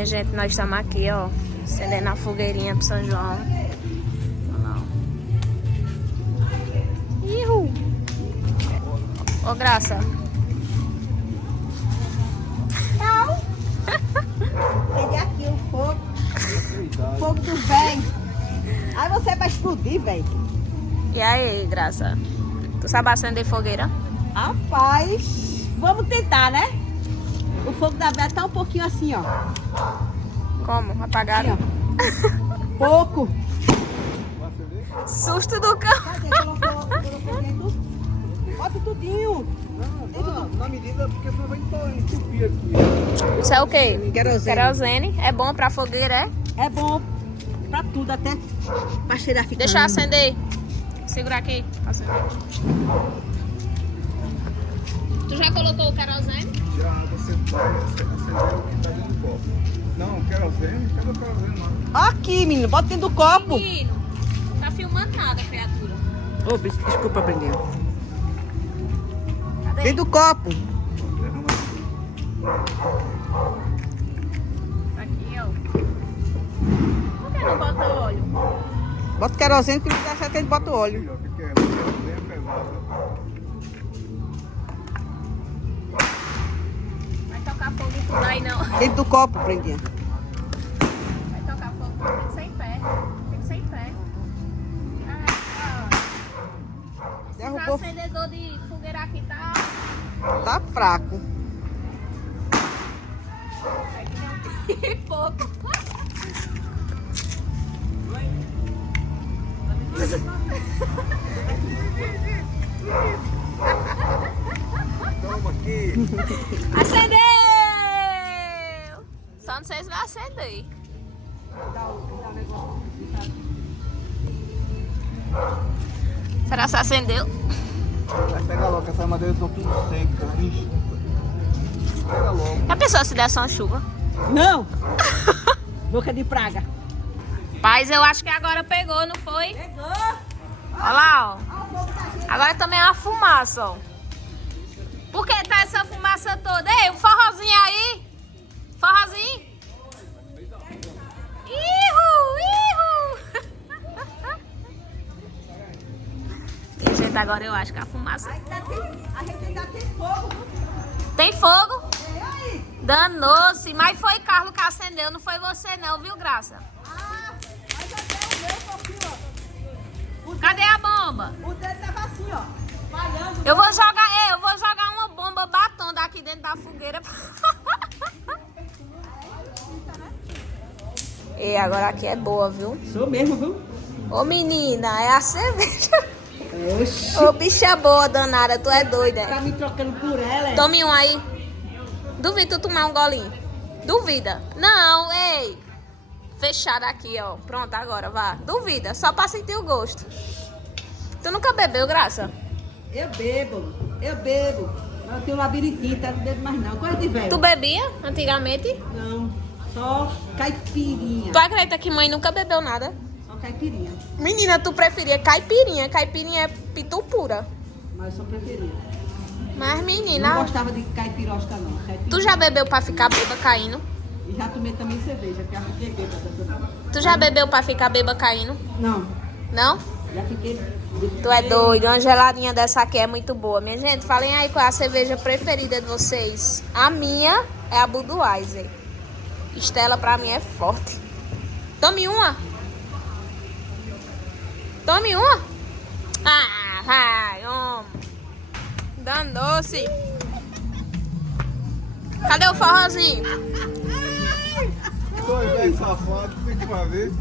Minha gente, nós estamos aqui, ó, acendendo a fogueirinha pro São João. Olha lá, ó. Ihu! Ô, Graça. Peguei aqui o fogo. O fogo do velho. Aí você vai explodir, velho. E aí, Graça? Tu sabe acender fogueira? Rapaz, vamos tentar, né? O fogo da velha tá um pouquinho assim, ó. Como? Apagado? Assim, ó. Pouco. Susto do cão. Cadê? Colocou dentro? Bota tudinho. Na medida, porque senão vai entupir aqui. Isso é o quê? Querosene. Querosene. É bom pra fogueira, é? É bom pra tudo, até pra cheirar ficando. Deixa eu acender. Segura aqui. Acender. Tu já colocou o querosene? Já você vai acender o que tá dentro do copo. Não, querosene, cadê o querosene lá? Aqui, menino, bota dentro do copo. Menino, tá filmando nada, criatura. Ô, desculpa, Brendinho. Cadê? Dentro do copo. Derrama Aqui, ó. Por que não bota óleo? Bota o querosene que não dá certo, a gente bota o óleo. aqui, ó, que é bem pesado. Vai tocar fogo em tudo aí, não. Dentro do copo, Brendinho. Vai tocar fogo, tem que ser em pé. Tem que ser em pé. Esse Derrubou. acendedor de fogueira aqui tá... Tá fraco. E pouco. Toma aqui. Acendeu! Só não sei se vai acender. Será que acendeu? Vai pegar logo, essa madeira tá tudo seca. Ixi. Pega logo. Já pensou se desse uma chuva? Não! Boca de praga. Paz, eu acho que agora pegou, não foi? Pegou! Olha lá, ó. Agora também é uma fumaça, ó. Por que tá essa fumaça toda? Ei, um forrozinho aí. Forrozinho. Ihu, ihu. Gente, agora eu acho que a fumaça... A gente ainda tem fogo. Tem fogo? E aí? Danou-se. Mas foi Carlos que acendeu, não foi você não, viu, Graça? Ah, mas até o meu pouquinho, ó. Cadê a bomba? O dedo tava assim, ó. Falhando. Eu vou jogar uma bomba batom daqui dentro da fogueira. E agora aqui é boa, viu? Sou mesmo, viu? Ô menina, é a cerveja. Oxi. Ô bicha boa, danada, tu é doida. Tá me trocando por ela, é? Tome um aí. Duvida tu tomar um golinho. Duvida. Não, ei. Fechado aqui, ó. Pronto, agora, vá. Duvida, só pra sentir o gosto. Tu nunca bebeu, Graça? Eu bebo. Mas eu tenho um labirintinho, tá no dedo mais não. Coisa de velho. Tu bebia antigamente? Não, só caipirinha. Tu acredita que mãe nunca bebeu nada? Só caipirinha. Menina, tu preferia caipirinha. Caipirinha é pitu pura. Mas eu só preferia. Mas, Não menina, gostava de caipirosca, não. Caipira. tu já bebeu pra ficar beba caindo? E já tomei também cerveja, que já fiquei bêbada. Tu já bebeu pra ficar beba caindo? Não, Não? já fiquei... Tu é doido, uma geladinha dessa aqui é muito boa. Minha gente, falem aí qual é a cerveja preferida de vocês. A minha é a Budweiser. Estela pra mim é forte. Tome uma. Tome uma. Ah, vai, homem. Danou-se. Cadê o forrozinho? Dois velhos safados, tem que fazer.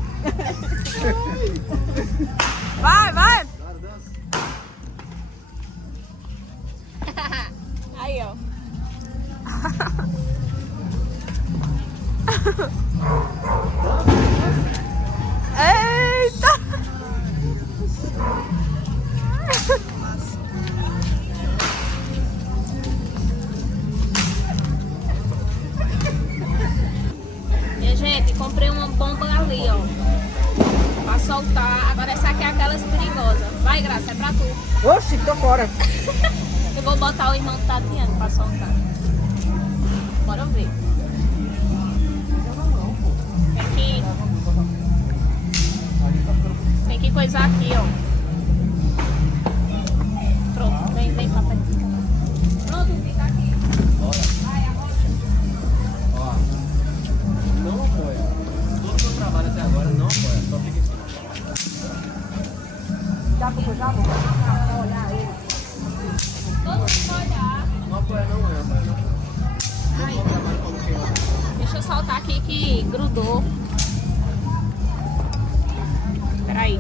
Vai, vai. Aí, ó. Eita! Minha gente, comprei uma bomba ali, ó. Pra soltar. Agora essa aqui é aquelas perigosas. Vai, Graça, é pra tu. Oxi, tô fora. Eu vou botar o irmão do Tatiano pra soltar. Bora ver. que coisar aqui, ó. Pronto, vem pra perto. Pronto, fica aqui. Vai, arrocha. Ó, não apoia. Todo o meu trabalho até agora não apoia, só fica em cima. Já vou olhar ele. Todo mundo vai olhar. Não apoia não, não apoia não. Ai, Todo o meu trabalho como quem olha. deixa eu soltar aqui que grudou. Peraí.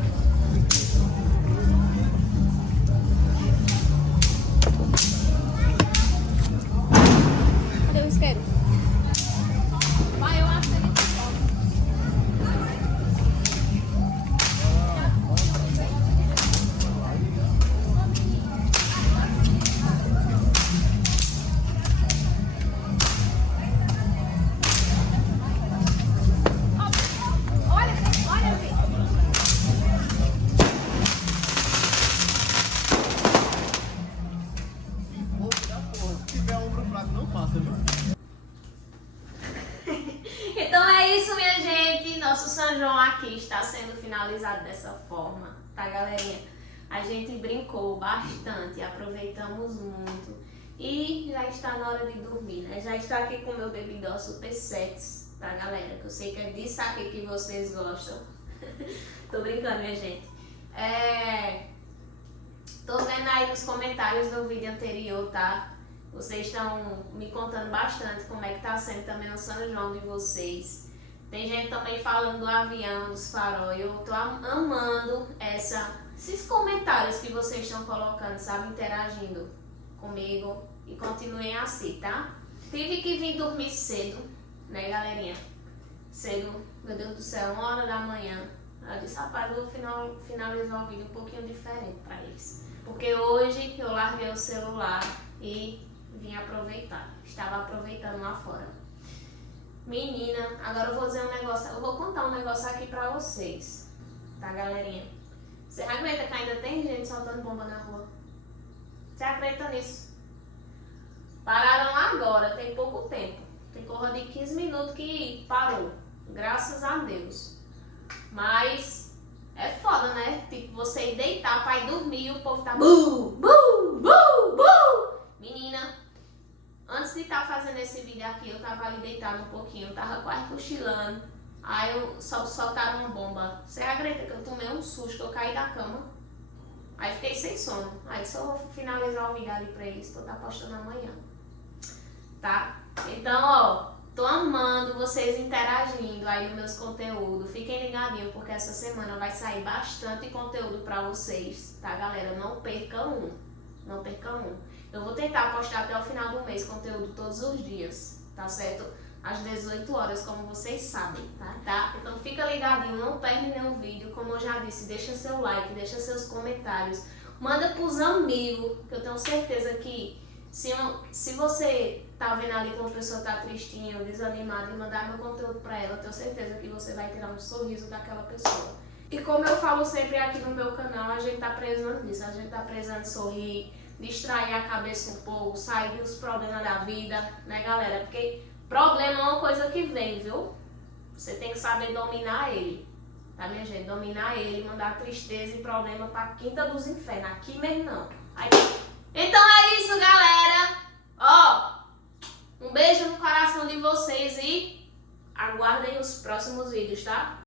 Cadê o isqueiro? Vai, eu acho que ele tá fora. Olha, gente. Vou virar porra, se tiver ombro fraco não faça, viu? Então é isso, minha gente. Nosso São João aqui está sendo finalizado dessa forma, tá, galerinha? A gente brincou bastante, aproveitamos muito e já está na hora de dormir, né? Já está aqui com o meu bebidó Super Sets, tá, galera? Que eu sei que é disso aqui que vocês gostam. Tô brincando, minha gente. Tô vendo aí nos comentários do vídeo anterior, tá? Vocês estão me contando bastante como é que tá sendo também o São João de vocês. Tem gente também falando do avião, dos faróis. Eu tô amando esses comentários que vocês estão colocando, sabe? Interagindo comigo. E continuem assim, tá? Tive que vir dormir cedo, né, galerinha? Cedo, meu Deus do céu, 1h da manhã. Eu disse, rapaz, eu vou finalizar o vídeo um pouquinho diferente pra eles. Porque hoje eu larguei o celular e vim aproveitar. Estava aproveitando lá fora. Menina, agora eu vou dizer um negócio. Eu vou contar um negócio aqui pra vocês. Tá, galerinha? Você acredita que ainda tem gente soltando bomba na rua? Você acredita nisso? Pararam agora, tem pouco tempo. Tem coisa de 15 minutos que parou. Graças a Deus. Mas é foda, né? Tipo, você ir deitar pra ir dormir e o povo tá bu, bu, bu, bu. Menina, antes de estar fazendo esse vídeo aqui, eu tava ali deitada um pouquinho, eu tava quase cochilando. Aí soltaram uma bomba. Você acredita que eu tomei um susto, eu caí da cama. Aí fiquei sem sono. Aí só vou finalizar o vídeo ali pra eles, pra eu estar postando amanhã. Tá? Então, ó, tô amando vocês interagindo aí nos meus conteúdos. Fiquem ligadinhos, porque essa semana vai sair bastante conteúdo pra vocês, tá, galera? Não percam um. Não percam um. Eu vou tentar postar até o final do mês conteúdo todos os dias, tá certo? Às 18 horas, como vocês sabem, tá? Então fica ligadinho, não perde nenhum vídeo. Como eu já disse, deixa seu like, deixa seus comentários. Manda pros amigos, que eu tenho certeza que se você tá vendo ali que uma pessoa tá tristinha, desanimada, e mandar meu conteúdo pra ela, eu tenho certeza que você vai tirar um sorriso daquela pessoa. E como eu falo sempre aqui no meu canal, a gente tá precisando disso, a gente tá precisando sorrir, distrair a cabeça um pouco, sair dos problemas da vida, né, galera? Porque problema é uma coisa que vem, viu? Você tem que saber dominar ele, tá, minha gente? Dominar ele, mandar tristeza e problema pra quinta dos infernos, aqui mesmo não. Aí, então é isso, galera. Ó, um beijo no coração de vocês e aguardem os próximos vídeos, tá?